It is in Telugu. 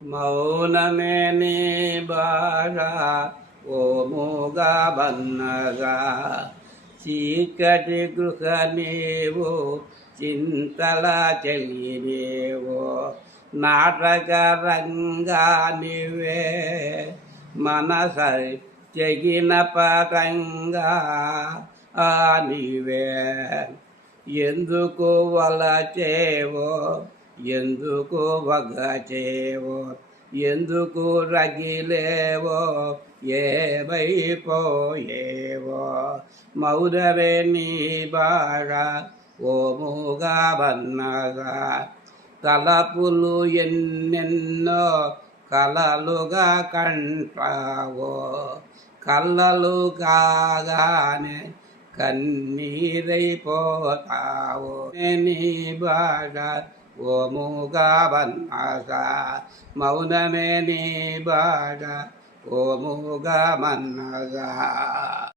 మౌనమే నీ భాష ఓ మూగా బన్నగా చీకటి గృహ నీవు చింతల చెలినేవో నాటక రంగా నీవే మనస చెగిన పరంగా నీవే ఎందుకు వలచేవో ఎందుకు వగచేవో ఎందుకు రగిలేవో ఏమైపోయేవో మౌనమే నీ బాగా ఓ మూగా బన్నగా తలపులు ఎన్నెన్నో కలలుగా కంటావో కళ్ళలు కాగానే కన్నీరైపోతావో నీ బాగా ఓ మూగా బన్నగా మౌనమే నీ బాగా ఓ మూగా బన్నగా